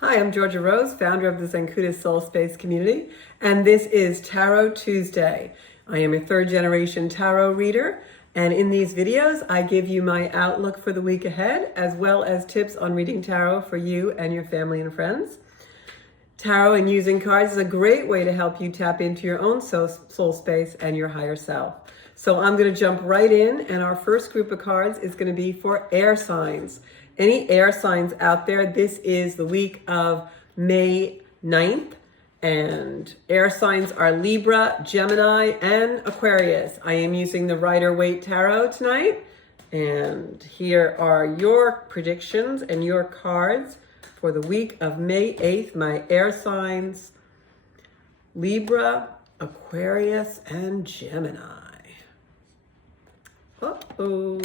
Hi, I'm Georgia Rose, founder of the Zencuda Soul Space community, and this is Tarot Tuesday. I am a third-generation tarot reader, and in these videos, I give you my outlook for the week ahead, as well as tips on reading tarot for you and your family and friends. Tarot and using cards is a great way to help you tap into your own soul space and your higher self. So I'm going to jump right in, and our first group of cards is going to be for air signs. Any air signs out there, this is the week of May 9th, and air signs are Libra, Gemini, and Aquarius. I am using the Rider-Waite Tarot tonight, and here are your predictions and your cards for the week of May 8th, my air signs, Libra, Aquarius, and Gemini. Uh-oh.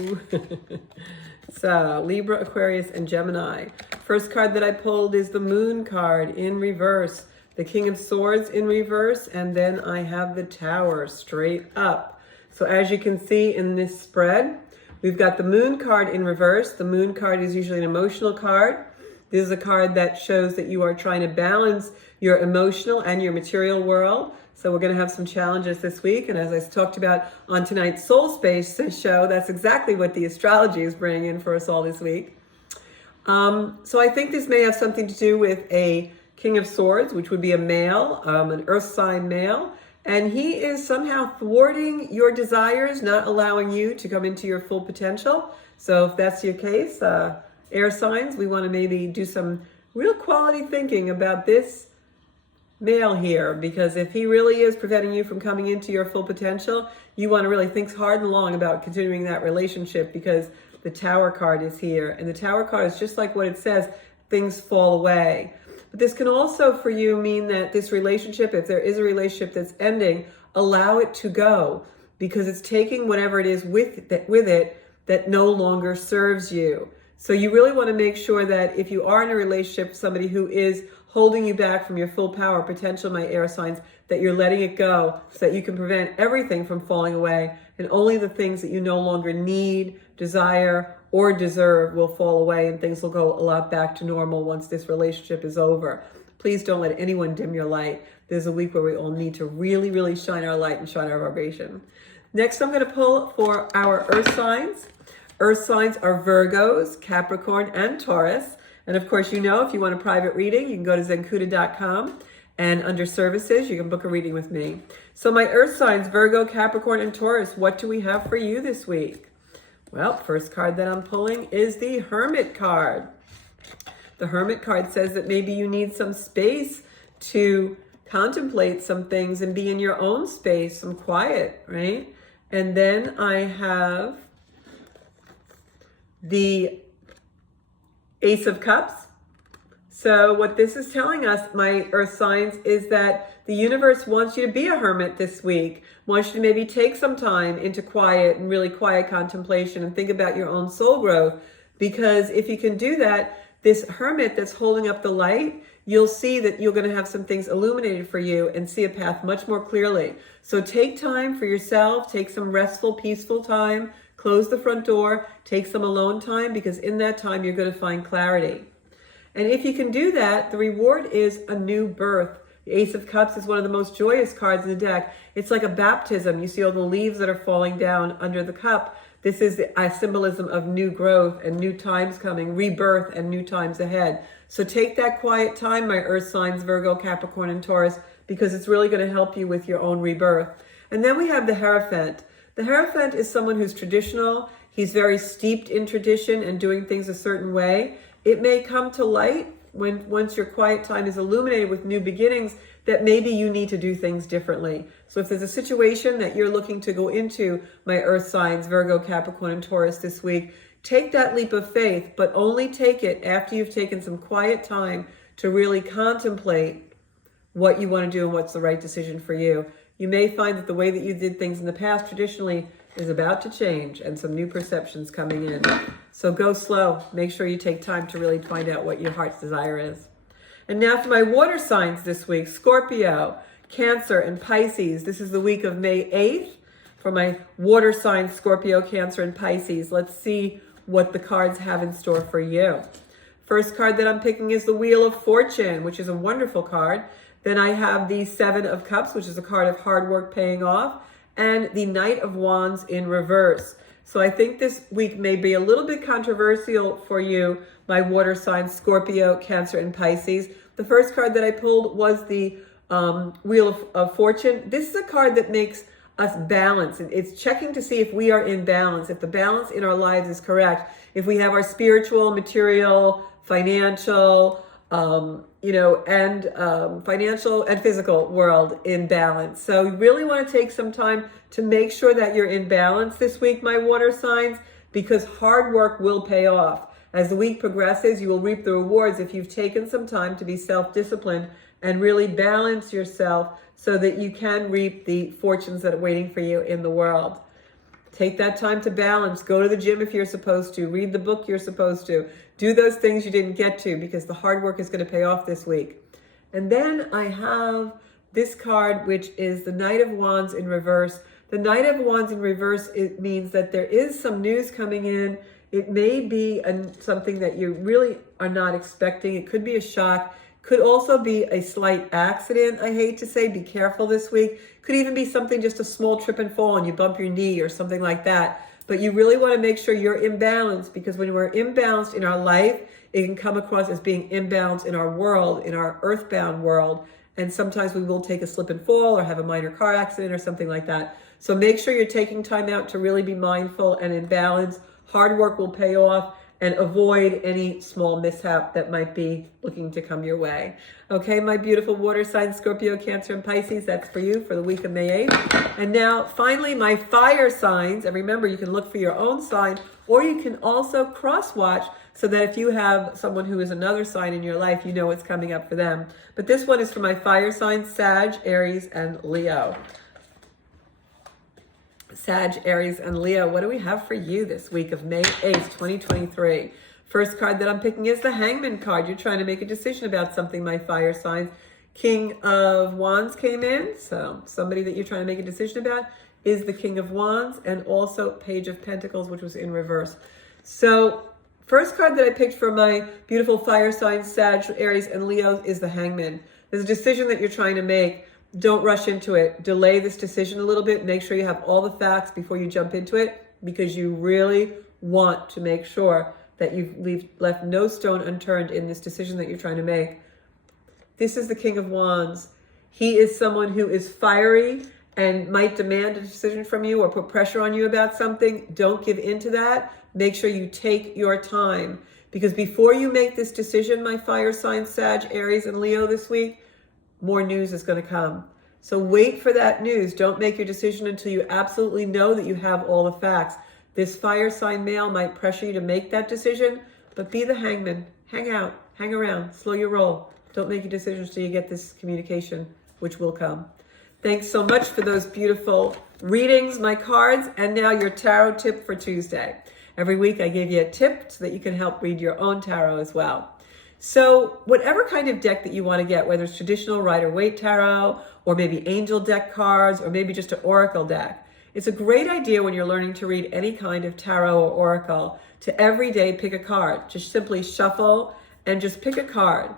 So, Libra, Aquarius, and Gemini. First card that I pulled is the Moon card in reverse, the King of Swords in reverse, and then I have the Tower straight up. So as you can see in this spread, we've got the Moon card in reverse. The Moon card is usually an emotional card. This is a card that shows that you are trying to balance your emotional and your material world. So we're going to have some challenges this week. And as I talked about on tonight's Soul Space show, that's exactly what the astrology is bringing in for us all this week. So I think this may have something to do with a King of Swords, which would be a male, an earth sign male. And he is somehow thwarting your desires, not allowing you to come into your full potential. So if that's your case, air signs, we want to maybe do some real quality thinking about this male here, because if he really is preventing you from coming into your full potential, you want to really think hard and long about continuing that relationship, because the Tower card is here, and the Tower card is just like what it says, things fall away. But this can also for you mean that this relationship, if there is a relationship that's ending, allow it to go, because it's taking whatever it is with it that no longer serves you. So you really want to make sure that if you are in a relationship with somebody who is holding you back from your full power potential, my air signs, that you're letting it go so that you can prevent everything from falling away, and only the things that you no longer need, desire, or deserve will fall away, and things will go a lot back to normal once this relationship is over. Please don't let anyone dim your light. There's a week where we all need to really, really shine our light and shine our vibration. Next, I'm going to pull for our earth signs. Earth signs are Virgos, Capricorn, and Taurus. And of course, you know, if you want a private reading, you can go to Zencuda.com, and under services, you can book a reading with me. So my earth signs, Virgo, Capricorn, and Taurus, what do we have for you this week? Well, first card that I'm pulling is the Hermit card. The Hermit card says that maybe you need some space to contemplate some things and be in your own space, some quiet, right? And then I have the Ace of Cups. So what this is telling us, my earth signs, is that the universe wants you to be a hermit this week, wants you to maybe take some time into quiet and really quiet contemplation and think about your own soul growth. Because if you can do that, this hermit that's holding up the light, you'll see that you're going to have some things illuminated for you and see a path much more clearly. So take time for yourself, take some restful, peaceful time, close the front door, take some alone time, because in that time you're going to find clarity. And if you can do that, the reward is a new birth. The Ace of Cups is one of the most joyous cards in the deck. It's like a baptism. You see all the leaves that are falling down under the cup. This is a symbolism of new growth and new times coming, rebirth and new times ahead. So take that quiet time, my earth signs, Virgo, Capricorn, and Taurus, because it's really going to help you with your own rebirth. And then we have the Hierophant. The Hierophant is someone who's traditional. He's very steeped in tradition and doing things a certain way. It may come to light once your quiet time is illuminated with new beginnings, that maybe you need to do things differently. So if there's a situation that you're looking to go into, my earth signs, Virgo, Capricorn, and Taurus this week, take that leap of faith, but only take it after you've taken some quiet time to really contemplate what you want to do and what's the right decision for you. You may find that the way that you did things in the past traditionally is about to change, and some new perceptions coming in. So go slow. Make sure you take time to really find out what your heart's desire is. And now for my water signs this week, Scorpio, Cancer, and Pisces. This is the week of May 8th for my water signs, Scorpio, Cancer, and Pisces. Let's see what the cards have in store for you. First card that I'm picking is the Wheel of Fortune, which is a wonderful card. Then I have the Seven of Cups, which is a card of hard work paying off, and the Knight of Wands in reverse. So I think this week may be a little bit controversial for you, my water signs, Scorpio, Cancer, and Pisces. The first card that I pulled was the Wheel of Fortune. This is a card that makes us balance. It's checking to see if we are in balance, if the balance in our lives is correct, if we have our spiritual, material, financial, financial and physical world in balance. So you really want to take some time to make sure that you're in balance this week, my water signs, because hard work will pay off. As the week progresses, you will reap the rewards if you've taken some time to be self-disciplined and really balance yourself so that you can reap the fortunes that are waiting for you in the world. Take that time to balance. Go to the gym if you're supposed to. Read the book you're supposed to. Do those things you didn't get to, because the hard work is going to pay off this week. And then I have this card, which is the Knight of Wands in reverse. The Knight of Wands in reverse, it means that there is some news coming in. It may be something that you really are not expecting. It could be a shock. Could also be a slight accident, I hate to say. Be careful this week. Could even be something, just a small trip and fall and you bump your knee or something like that. But you really want to make sure you're imbalanced, because when we're imbalanced in our life, it can come across as being imbalanced in our world, in our earthbound world. And sometimes we will take a slip and fall or have a minor car accident or something like that. So make sure you're taking time out to really be mindful and in balance. Hard work will pay off, and avoid any small mishap that might be looking to come your way. Okay, my beautiful water signs, Scorpio, Cancer, and Pisces, that's for you for the week of May 8th. And now, finally, my fire signs. And remember, you can look for your own sign, or you can also cross-watch so that if you have someone who is another sign in your life, you know what's coming up for them. But this one is for my fire signs, Sag, Aries, and Leo. Sag, Aries, and Leo, what do we have for you this week of May 8th, 2023? First card that I'm picking is the Hangman card. You're trying to make a decision about something, my fire signs. King of Wands came in, so somebody that you're trying to make a decision about is the King of Wands, and also Page of Pentacles, which was in reverse. So first card that I picked for my beautiful fire signs, Sag, Aries, and Leo, is the Hangman. There's a decision that you're trying to make. Don't rush into it. Delay this decision a little bit. Make sure you have all the facts before you jump into it, because you really want to make sure that you've left no stone unturned in this decision that you're trying to make. This is the King of Wands. He is someone who is fiery and might demand a decision from you or put pressure on you about something. Don't give in to that. Make sure you take your time, because before you make this decision, my fire signs, Sag, Aries, and Leo, this week, more news is going to come. So wait for that news. Don't make your decision until you absolutely know that you have all the facts. This fire sign male might pressure you to make that decision, but be the Hangman. Hang out, hang around, slow your roll. Don't make your decisions till you get this communication, which will come. Thanks so much for those beautiful readings, my cards, and now your tarot tip for Tuesday. Every week I give you a tip so that you can help read your own tarot as well. So whatever kind of deck that you want to get, whether it's traditional Rider-Waite tarot, or maybe angel deck cards, or maybe just an oracle deck, it's a great idea when you're learning to read any kind of tarot or oracle to every day pick a card. Just simply shuffle and just pick a card.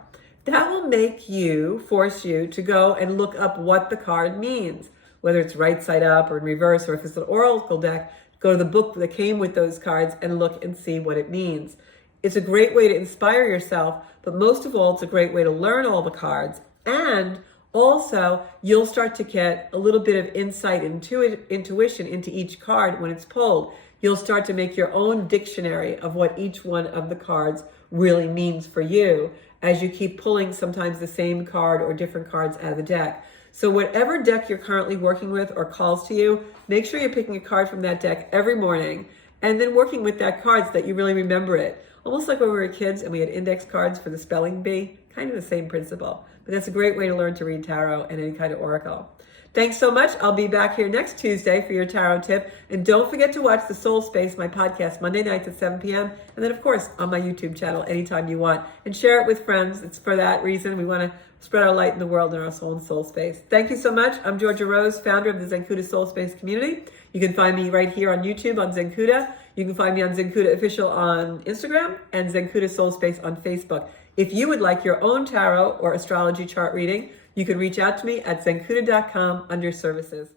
That will force you to go and look up what the card means, whether it's right side up or in reverse, or if it's an oracle deck, go to the book that came with those cards and look and see what it means. It's a great way to inspire yourself, but most of all, it's a great way to learn all the cards. And also, you'll start to get a little bit of insight, intuition into each card when it's pulled. You'll start to make your own dictionary of what each one of the cards really means for you as you keep pulling sometimes the same card or different cards out of the deck. So whatever deck you're currently working with or calls to you, make sure you're picking a card from that deck every morning and then working with that card so that you really remember it. Almost like when we were kids and we had index cards for the spelling bee, kind of the same principle. But that's a great way to learn to read tarot and any kind of oracle. Thanks so much. I'll be back here next Tuesday for your tarot tip. And don't forget to watch The Soul Space, my podcast, Monday nights at 7 p.m. And then, of course, on my YouTube channel anytime you want. And share it with friends. It's for that reason. We want to spread our light in the world in our soul and soul space. Thank you so much. I'm Georgia Rose, founder of the Zencuda Soul Space community. You can find me right here on YouTube on Zencuda. You can find me on Zencuda Official on Instagram and Zencuda Soul Space on Facebook. If you would like your own tarot or astrology chart reading, you can reach out to me at zencuda.com under services.